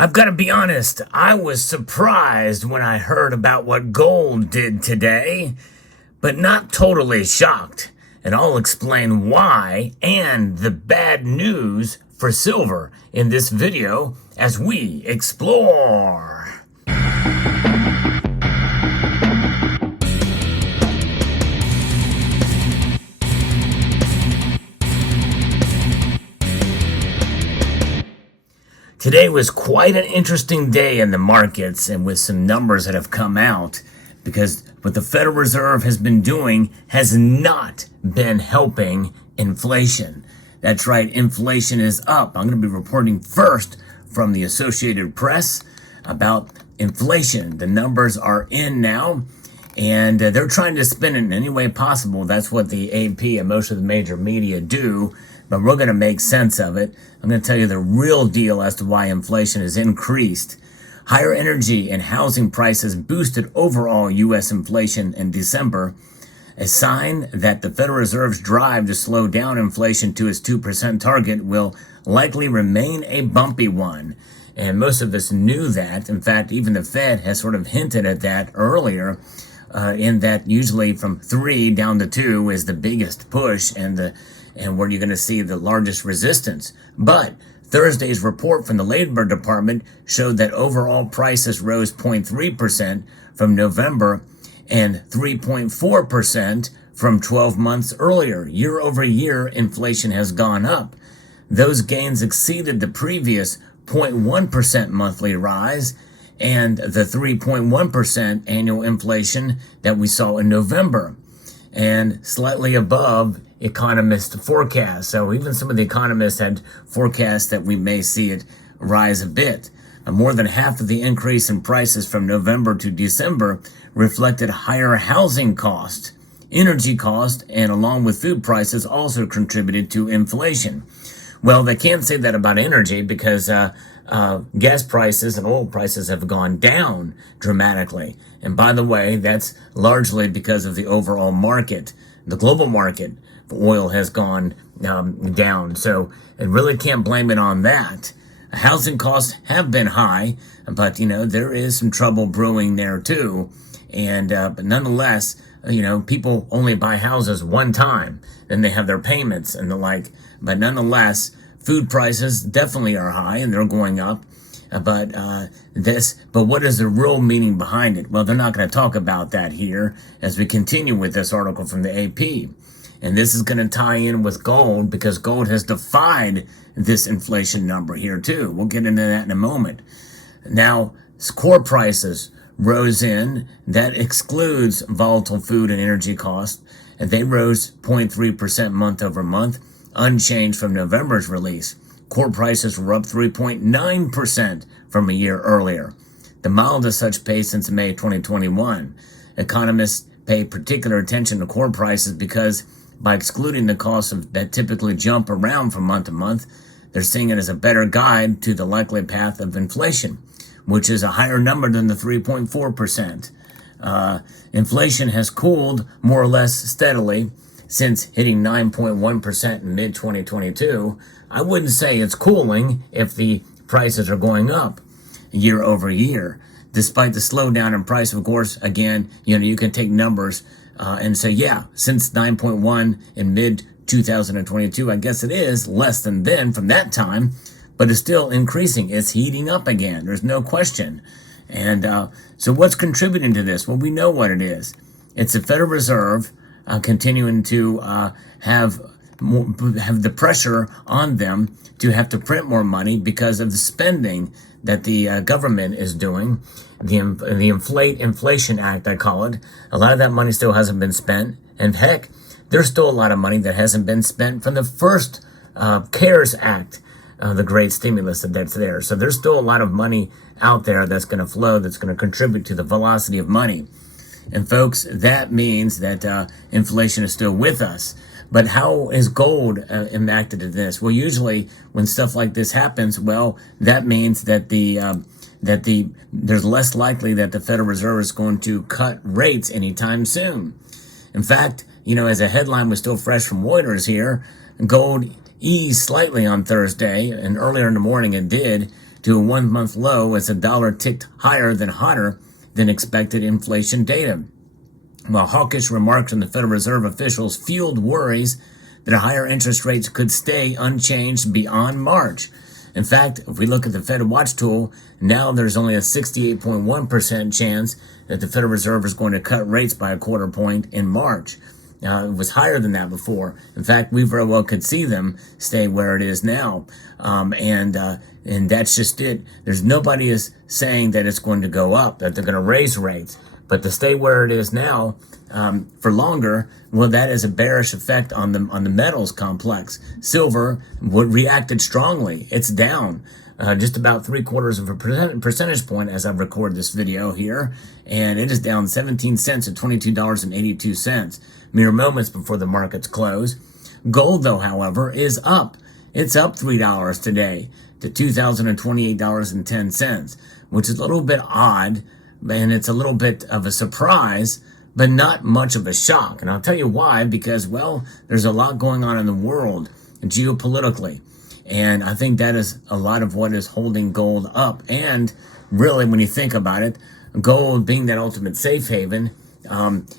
I've got to be honest, I was surprised when I heard about what gold did today, but not totally shocked. And I'll explain why and the bad news for silver in this video as we explore. Today was quite an interesting day in the markets and with some numbers that have come out because what the Federal Reserve has been doing has not been helping inflation. That's right, inflation is up. I'm going to be reporting first from the Associated Press about inflation. The numbers are in now and they're trying to spin it in any way possible. That's what the AP and most of the major media do. But we're going to make sense of it. I'm going to tell you the real deal as to why inflation has increased. Higher energy and housing prices boosted overall U.S. inflation in December, a sign that the Federal Reserve's drive to slow down inflation to its 2% target will likely remain a bumpy one. And most of us knew that. In fact, even the Fed has sort of hinted at that earlier, in that usually from 3 down to 2 is the biggest push and where you're going to see the largest resistance. But Thursday's report from the Labor Department showed that overall prices rose 0.3% from November and 3.4% from 12 months earlier. Year over year, inflation has gone up. Those gains exceeded the previous 0.1% monthly rise and the 3.1% annual inflation that we saw in November, and slightly above economist forecasts. So even some of the economists had forecasts that we may see it rise a bit. More than half of the increase in prices from November to December reflected higher housing costs. Energy costs, and along with food prices, also contributed to inflation. Well, they can't say that about energy because gas prices and oil prices have gone down dramatically. And by the way, that's largely because of the overall market. The global market for oil has gone down. So it really can't blame it on that. Housing costs have been high, but, there is some trouble brewing there too. And, but nonetheless, people only buy houses one time, then they have their payments and the like. But nonetheless, food prices definitely are high and they're going up. But what is the real meaning behind it? Well, they're not going to talk about that here as we continue with this article from the AP. And this is going to tie in with gold because gold has defied this inflation number here too. We'll get into that in a moment. Now, core prices rose in. That excludes volatile food and energy costs. And they rose 0.3% month over month, unchanged from November's release. Core prices were up 3.9% from a year earlier, the mildest such pace since May 2021. Economists pay particular attention to core prices because by excluding the costs that typically jump around from month to month, they're seeing it as a better guide to the likely path of inflation, which is a higher number than the 3.4%. Inflation has cooled more or less steadily since hitting 9.1% in mid-2022. I wouldn't say it's cooling if the prices are going up year over year. Despite the slowdown in price, of course, again, you can take numbers and say, yeah, since 9.1 in mid-2022, I guess it is less than then from that time, but it's still increasing. It's heating up again. There's no question. And so what's contributing to this? Well, we know what it is. It's the Federal Reserve continuing to have the pressure on them to have to print more money because of the spending that the government is doing. The Inflation Act, I call it. A lot of that money still hasn't been spent. And heck, there's still a lot of money that hasn't been spent from the first CARES Act, the great stimulus that's there. So there's still a lot of money out there that's going to flow, that's going to contribute to the velocity of money. And folks, that means that inflation is still with us. But how is gold impacted in this? Well, usually when stuff like this happens, well, that means that there's less likely that the Federal Reserve is going to cut rates anytime soon. In fact, as a headline was still fresh from Reuters here, gold eased slightly on Thursday, and earlier in the morning it did, to a 1-month low as the dollar ticked higher than hotter than expected inflation data. While hawkish remarks from the Federal Reserve officials fueled worries that higher interest rates could stay unchanged beyond March. In fact, if we look at the Fed Watch tool, now there's only a 68.1% chance that the Federal Reserve is going to cut rates by a quarter point in March. It was higher than that before. In fact, we very well could see them stay where it is now. And that's just it. There's nobody is saying that it's going to go up, that they're going to raise rates. But to stay where it is now for longer, well, that is a bearish effect on the metals complex. Silver reacted strongly. It's down just about 0.75 percentage point as I record this video here, and it is down 17 cents at $22.82. Mere moments before the markets close. Gold, though, however, is up. It's up $3 today to $2,028.10, which is a little bit odd. And it's a little bit of a surprise, but not much of a shock. And I'll tell you why, because, well, there's a lot going on in the world geopolitically. And I think that is a lot of what is holding gold up. And really, when you think about it, gold being that ultimate safe haven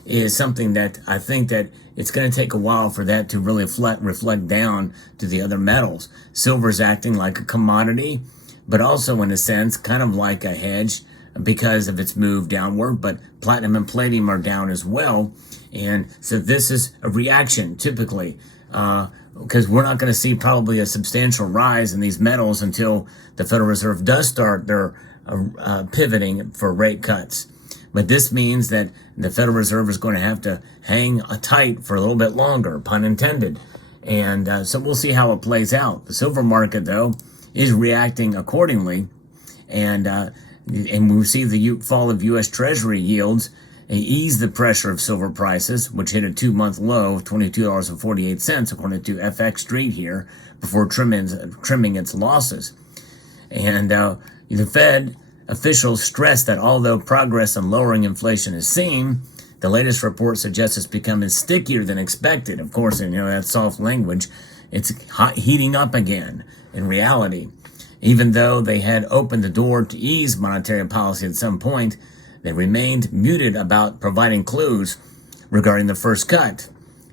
is something that I think that it's going to take a while for that to really reflect down to the other metals. Silver's acting like a commodity, but also in a sense, kind of like a hedge, because of its move downward, but platinum and palladium are down as well. And so this is a reaction typically, because we're not going to see probably a substantial rise in these metals until the Federal Reserve does start their pivoting for rate cuts. But this means that the Federal Reserve is going to have to hang tight for a little bit longer, pun intended. And so we'll see how it plays out. The silver market, though, is reacting accordingly. And we see the fall of U.S. Treasury yields ease the pressure of silver prices, which hit a 2-month low of $22.48, according to FX Street here, before trimming its losses. And the Fed officials stressed that although progress in lowering inflation is seen, the latest report suggests it's becoming stickier than expected. Of course, that's soft language. It's heating up again in reality. Even though they had opened the door to ease monetary policy at some point, they remained muted about providing clues regarding the first cut,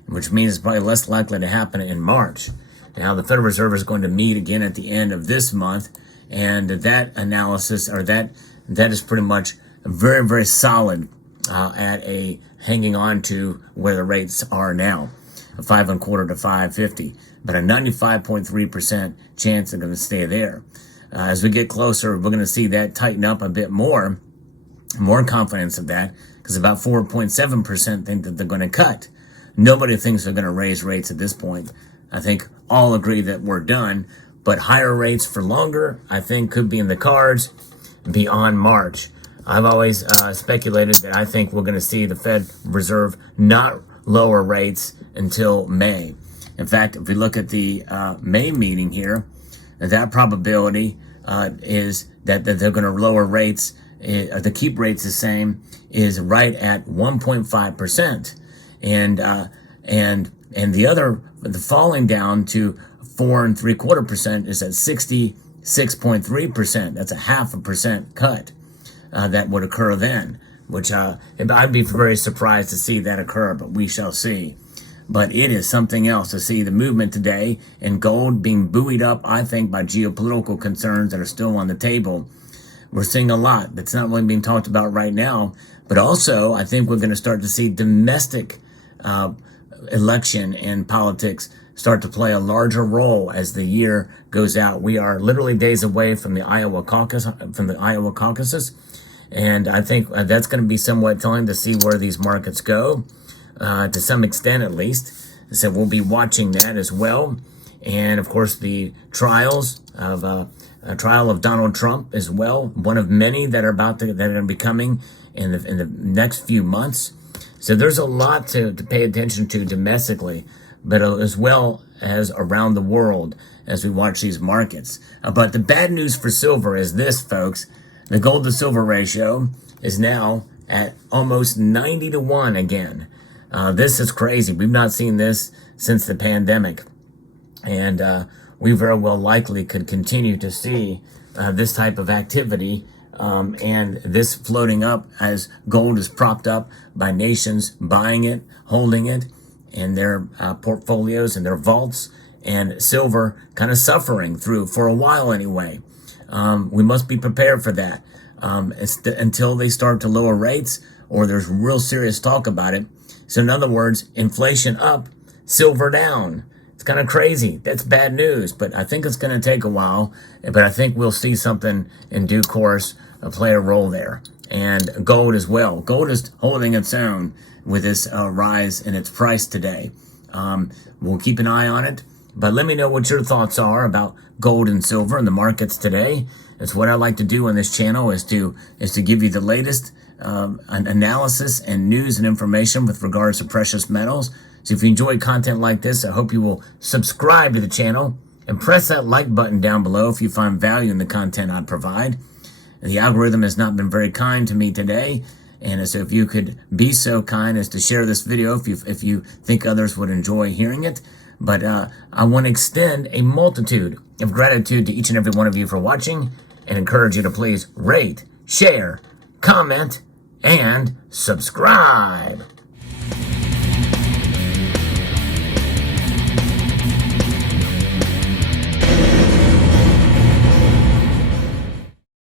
which means it's probably less likely to happen in March. Now, the Federal Reserve is going to meet again at the end of this month, and that analysis, or that is pretty much very, very solid at a hanging on to where the rates are now, 5.25 to 5.50, but a 95.3% chance they're going to stay there. As we get closer, we're going to see that tighten up a bit more confidence of that, because about 4.7% think that they're going to cut. Nobody thinks they're going to raise rates at this point. I think all agree that we're done, but higher rates for longer, I think, could be in the cards beyond March. I've always speculated that I think we're going to see the Fed Reserve not lower rates until May. In fact, if we look at the May meeting here, that probability is that they're going to lower rates, to keep rates the same, is right at 1.5%. And the falling down to 4.75% is at 66.3%. That's a 0.5% cut that would occur then, which I'd be very surprised to see that occur, but we shall see. But it is something else to see the movement today, and gold being buoyed up, I think, by geopolitical concerns that are still on the table. We're seeing a lot that's not really being talked about right now, but also I think we're going to start to see domestic election and politics start to play a larger role as the year goes out. We are literally days away from the Iowa caucuses, and I think that's going to be somewhat telling to see where these markets go. To some extent, at least. So we'll be watching that as well. And of course, the trial of Donald Trump as well, one of many that are going to be coming in the next few months. So there's a lot to pay attention to domestically, but as well as around the world as we watch these markets. But the bad news for silver is this, folks. The gold to silver ratio is now at almost 90 to 1 again. This is crazy. We've not seen this since the pandemic. And we very well likely could continue to see this type of activity and this floating up as gold is propped up by nations buying it, holding it in their portfolios and their vaults, and silver kind of suffering through for a while anyway. We must be prepared for that until they start to lower rates or there's real serious talk about it. So in other words, inflation up, silver down. It's kind of crazy. That's bad news, but I think it's going to take a while. But I think we'll see something in due course play a role there. And gold as well. Gold is holding its own with this rise in its price today. We'll keep an eye on it. But let me know what your thoughts are about gold and silver in the markets today. It's what I like to do on this channel is to give you the latest analysis and news and information with regards to precious metals. So if you enjoy content like this, I hope you will subscribe to the channel and press that like button down below if you find value in the content I provide. The algorithm has not been very kind to me today, and so if you could be so kind as to share this video if you think others would enjoy hearing it. But I want to extend a multitude of gratitude to each and every one of you for watching and encourage you to please rate, share, comment, and subscribe.